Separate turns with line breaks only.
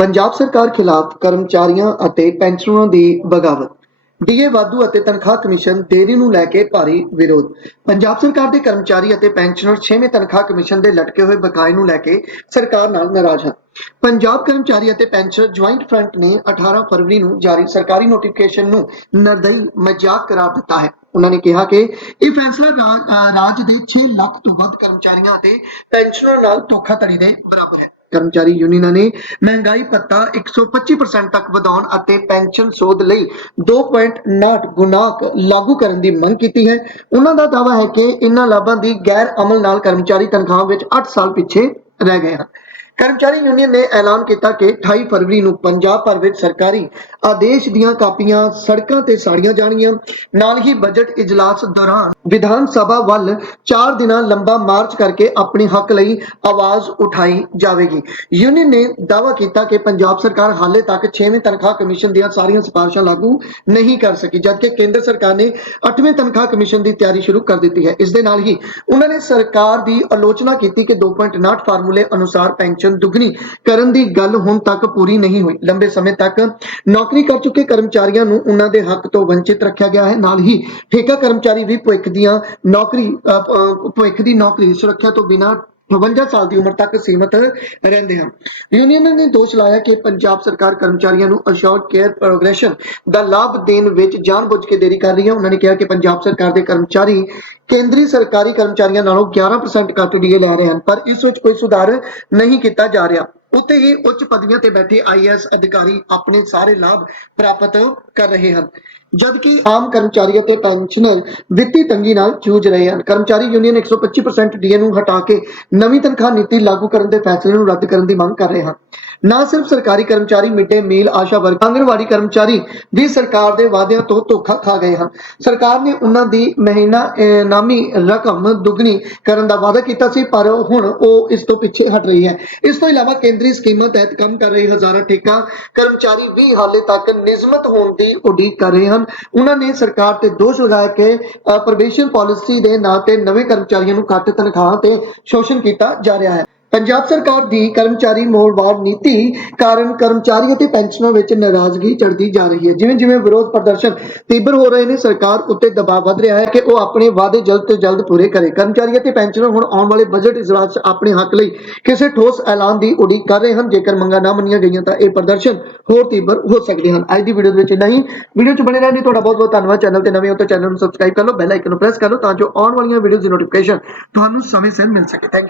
ਪੰਜਾਬ ਸਰਕਾਰ ਖਿਲਾਫ ਕਰਮਚਾਰੀਆਂ ਅਤੇ ਪੈਨਸ਼ਨਰਾਂ ਦੀ ਬਗਾਵਤ। ਡੀਏ ਵਾਧੂ ਅਤੇ ਤਨਖਾਹ ਕਮਿਸ਼ਨ ਦੇਰੀ ਨੂੰ ਲੈ ਕੇ ਭਾਰੀ ਵਿਰੋਧ। ਪੰਜਾਬ ਸਰਕਾਰ ਦੇ ਕਰਮਚਾਰੀ ਅਤੇ ਪੈਨਸ਼ਨਰ 6ਵੇਂ ਤਨਖਾਹ ਕਮਿਸ਼ਨ ਦੇ ਲਟਕੇ ਹੋਏ ਬਕਾਏ ਨੂੰ ਲੈ ਕੇ ਸਰਕਾਰ ਨਾਲ ਨਾਰਾਜ਼ ਹਨ। ਪੰਜਾਬ ਕਰਮਚਾਰੀ ਅਤੇ ਪੈਨਸ਼ਨਰ ਜੁਆਇੰਟ ਫਰੰਟ ਨੇ 18 ਫਰਵਰੀ ਨੂੰ ਜਾਰੀ ਸਰਕਾਰੀ ਨੋਟੀਫਿਕੇਸ਼ਨ ਨੂੰ ਨਰਦਈ ਮਜ਼ਾਕ ਕਰਾਰ ਦਿੱਤਾ ਹੈ। ਉਹਨਾਂ ਨੇ ਕਿਹਾ ਕਿ ਇਹ ਫੈਸਲਾ ਰਾ- ਰਾਜ ਦੇ 6 ਲੱਖ ਤੋਂ ਵੱਧ ਕਰਮਚਾਰੀਆਂ ਅਤੇ ਪੈਨਸ਼ਨਰ ਨਾਲ ਧੋਖਾਧੜੀ ਦੇ ਬਰਾਬਰ ਕਰਮਚਾਰੀ ਯੂਨੀਅਨਾਂ ਨੇ ਮਹਿੰਗਾਈ ਭੱਤਾ 125% ਤੱਕ ਵਧਾਉਣ ਅਤੇ ਪੈਨਸ਼ਨ ਸੋਧ ਲਈ 2.9 ਗੁਣਾਕ ਲਾਗੂ ਕਰਨ ਦੀ ਮੰਗ ਕੀਤੀ ਹੈ। ਉਹਨਾਂ ਦਾ ਦਾਅਵਾ ਹੈ ਕਿ ਇਹਨਾਂ ਲਾਭਾਂ ਦੀ ਗੈਰ ਅਮਲ ਨਾਲ ਕਰਮਚਾਰੀ ਤਨਖਾਹ ਵਿੱਚ 8 ਸਾਲ ਪਿੱਛੇ ਰਹਿ ਗਏ ਹਨ। ਕਰਮਚਾਰੀ ਯੂਨੀਅਨ ਨੇ ਐਲਾਨ ਕੀਤਾ ਕਿ 28 ਫਰਵਰੀ ਨੂੰ ਪੰਜਾਬ ਭਰ ਵਿੱਚ ਸਰਕਾਰੀ ਆਦੇਸ਼ ਦੀਆਂ ਕਾਪੀਆਂ ਸੜਕਾਂ ਤੇ ਸਾੜੀਆਂ ਜਾਣਗੀਆਂ। ਨਾਲ ਹੀ ਬਜਟ ਇਜਲਾਸ ਦੌਰਾਨ ਵਿਧਾਨ ਸਭਾ ਵੱਲ 4 ਦਿਨਾਂ ਲੰਬਾ ਮਾਰਚ ਕਰਕੇ ਆਪਣੇ ਹੱਕ ਲਈ ਆਵਾਜ਼ ਉਠਾਈ ਜਾਵੇਗੀ। ਯੂਨੀਅਨ ਨੇ ਦਾਅਵਾ ਕੀਤਾ ਕਿ ਪੰਜਾਬ ਸਰਕਾਰ ਹਾਲੇ ਤੱਕ 6ਵੇਂ ਤਨਖਾਹ ਕਮਿਸ਼ਨ ਦੀਆਂ ਸਾਰੀਆਂ ਸਿਫਾਰਿਸ਼ਾਂ ਲਾਗੂ ਨਹੀਂ ਕਰ ਸਕੀ, ਜਦਕਿ ਕੇਂਦਰ ਸਰਕਾਰ ਨੇ 8ਵੇਂ ਤਨਖਾਹ ਕਮਿਸ਼ਨ ਦੀ ਤਿਆਰੀ ਸ਼ੁਰੂ ਕਰ ਦਿੱਤੀ ਹੈ। ਇਸ ਦੇ ਨਾਲ ਹੀ ਉਹਨਾਂ ਨੇ ਸਰਕਾਰ ਦੀ ਆਲੋਚਨਾ ਕੀਤੀ ਕਿ 2.9 ਫਾਰਮੂਲੇ ਅਨੁਸਾਰ ਪੈਨਸ਼ਨ ਦੁੱਗਣੀ ਕਰਨ ਦੀ ਗੱਲ ਹੁਣ ਤੱਕ ਪੂਰੀ ਨਹੀਂ ਹੋਈ। ਲੰਬੇ ਸਮੇਂ ਤੱਕ ਨੌਕਰੀ ਕਰ ਚੁੱਕੇ ਕਰਮਚਾਰੀਆਂ ਨੂੰ ਉਹਨਾਂ ਦੇ ਹੱਕ ਤੋਂ ਵੰਚਿਤ ਰੱਖਿਆ ਗਿਆ ਹੈ। ਨਾਲ ਹੀ ਠੇਕਾ ਕਰਮਚਾਰੀ ਵੀ ਭਵਿੱਖ ਦੀਆਂ ਨੌਕਰੀ ਅ, ਭਵਿੱਖ ਦੀ ਨੌਕਰੀ ਸੁਰੱਖਿਆ ਤੋਂ ਬਿਨਾਂ 52 ਸਾਲ ਦੀ ਉਮਰ ਤੱਕ ਸੀਮਤ ਰਹਿੰਦੇ ਹਨ। ਯੂਨੀਅਨ ਨੇ ਦੋਸ਼ ਲਾਇਆ ਕਿ ਪੰਜਾਬ ਸਰਕਾਰ ਕਰਮਚਾਰੀਆਂ ਨੂੰ ਅਸ਼ੋਰਡ ਕੇਅਰ ਪ੍ਰੋਗਰੈਸ਼ਨ ਦਾ ਲਾਭ ਦੇਣ ਵਿੱਚ ਜਾਣਬੁੱਝ ਕੇ ਦੇਰੀ ਕਰ ਰਹੀ ਹੈ। ਉਹਨਾਂ ਨੇ ਕਿਹਾ ਕਿ ਪੰਜਾਬ ਸਰਕਾਰ ਦੇ ਕਰਮਚਾਰੀ ਕੇਂਦਰੀ ਸਰਕਾਰੀ ਕਰਮਚਾਰੀਆਂ ਨਾਲੋਂ 11% ਘੱਟ ਡੀਏ ਲੈ ਰਹੇ ਹਨ, ਪਰ ਇਸ ਵਿੱਚ ਕੋਈ ਸੁਧਾਰ ਨਹੀਂ ਕੀਤਾ ਜਾ ਰਿਹਾ। ਉੱਥੇ ਹੀ ਉੱਚ ਪਦਵੀਆਂ ਤੇ ਬੈਠੇ ਆਈਐਸ ਅਧਿਕਾਰੀ ਆਪਣੇ ਸਾਰੇ ਲਾਭ ਪ੍ਰਾਪਤ ਕਰ ਰਹੇ ਹਨ। ਜਦਕਿ ਆਮ ਕਰਮਚਾਰੀ ਅਤੇ ਪੈਨਸ਼ਨਰ ਵਿੱਤੀ ਤੰਗੀ ਨਾਲ ਜੂਝ ਰਹੇ ਹਨ। ਕਰਮਚਾਰੀ ਯੂਨੀਅਨ 125% ਡੀਏ ਨੂੰ ਹਟਾ ਕੇ ਨਵੀਂ ਤਨਖਾਹ ਨੀਤੀ ਲਾਗੂ ਕਰਨ ਦੇ ਫੈਸਲੇ ਨੂੰ ਰੱਦ ਕਰਨ ਦੀ ਮੰਗ ਕਰ ਰਹੇ ਹਨ। ਨਾ ਸਿਰਫ ਸਰਕਾਰੀ ਕਰਮਚਾਰੀ mid meal Asha work anganwadi ਕਰਮਚਾਰੀ ਵੀ ਸਰਕਾਰ ਦੇ ਵਾਅਦਿਆਂ ਤੋਂ ਧੋਖਾ ਖਾ ਗਏ ਹਨ। ਸਰਕਾਰ ਨੇ ਉਹਨਾਂ ਦੀ ਮਹੀਨਾ ਅਹ, ਨਾਮੀ ਰਕਮ ਦੁੱਗਣੀ ਕਰਨ ਦਾ ਵਾਅਦਾ ਕੀਤਾ ਸੀ ਪਰ ਹੁਣ ਉਹ ਇਸ ਤੋਂ ਪਿੱਛੇ ਹਟ ਰਹੀ ਹੈ। ਇਸ ਤੋਂ ਇਲਾਵਾ ਕੇਂਦਰੀ ਸਕੀਮਾਂ ਤਹਿਤ ਕੰਮ ਕਰ ਰਹੇ ਹਜ਼ਾਰਾਂ ਠੇਕਾ ਕਰਮਚਾਰੀ ਵੀ ਹਾਲੇ ਤੱਕ ਨਿਯਮਤ ਹੋਣ ਦੀ ਉਡੀਕ ਕਰ ਰਹੇ ਹਨ। ਉਹਨਾਂ ਨੇ ਸਰਕਾਰ ਤੇ ਦੋਸ਼ ਲਗਾਇਆ ਕਿ ਪ੍ਰੋਬੇਸ਼ਨ ਪਾਲਿਸੀ ਦੇ ਨਾਂ ਤੇ ਨਵੇਂ ਕਰਮਚਾਰੀਆਂ ਨੂੰ ਘੱਟ ਤਨਖਾਹਾਂ ਤੇ ਸ਼ੋਸ਼ਣ ਕੀਤਾ ਜਾ ਰਿਹਾ ਹੈ। ਪੰਜਾਬ ਸਰਕਾਰ ਦੀ ਕਰਮਚਾਰੀ ਮੋੜਵਾਰ ਨੀਤੀ ਕਾਰਨ ਕਰਮਚਾਰੀ ਅਤੇ ਪੈਨਸ਼ਨਰਾਂ ਵਿੱਚ ਨਾਰਾਜ਼ਗੀ ਚੜਦੀ ਜਾ ਰਹੀ ਹੈ। ਜਿਵੇਂ ਜਿਵੇਂ ਵਿਰੋਧ ਪ੍ਰਦਰਸ਼ਨ ਤੀਬਰ ਹੋ ਰਹੇ ਨੇ, ਸਰਕਾਰ ਉੱਤੇ ਦਬਾਅ ਵੱਧ ਰਿਹਾ ਹੈ ਕਿ ਉਹ ਆਪਣੇ ਵਾਅਦੇ ਜਲਦ ਤੋਂ ਜਲਦ ਪੂਰੇ ਕਰੇ। ਕਰਮਚਾਰੀ ਅਤੇ ਪੈਨਸ਼ਨਰ ਹੁਣ ਆਉਣ ਵਾਲੇ ਬਜਟ ਇਜਲਾਸ 'ਚ ਆਪਣੇ ਹੱਕ ਲਈ ਕਿਸੇ ਠੋਸ ਐਲਾਨ ਦੀ ਉਡੀਕ ਕਰ ਰਹੇ ਹਨ। ਜੇਕਰ ਮੰਗਾਂ ਨਾ ਮੰਨੀਆਂ ਗਈਆਂ ਤਾਂ ਇਹ ਪ੍ਰਦਰਸ਼ਨ ਹੋਰ ਤੀਬਰ ਹੋ ਸਕਦੇ ਹਨ। ਅੱਜ ਦੀ ਵੀਡੀਓ ਦੇ ਵਿੱਚ ਨਹੀਂ ਵੀਡੀਓ 'ਚ ਬਣੇ ਰਹਿਣ ਲਈ ਤੁਹਾਡਾ ਬਹੁਤ ਬਹੁਤ ਧੰਨਵਾਦ। ਚੈਨਲ ਤੇ ਨਵੇਂ ਹੋ ਤਾਂ ਚੈਨਲ ਨੂੰ ਸਬਸਕ੍ਰਾਈਬ ਕਰ ਲਓ ਬੈਲ ਆਈਕਨ ਨੂੰ ਪ੍ਰੈਸ ਕਰ ਲਓ ਤਾਂ ਜੋ ਆਉਣ ਵਾਲੀਆਂ ਵੀਡੀਓਜ਼ ਦੀ ਨੋਟੀਫਿਕੇਸ਼ਨ ਤੁਹਾਨੂੰ ਸਮੇਂ ਸਿਰ ਮਿਲ ਸਕੇ। Thank you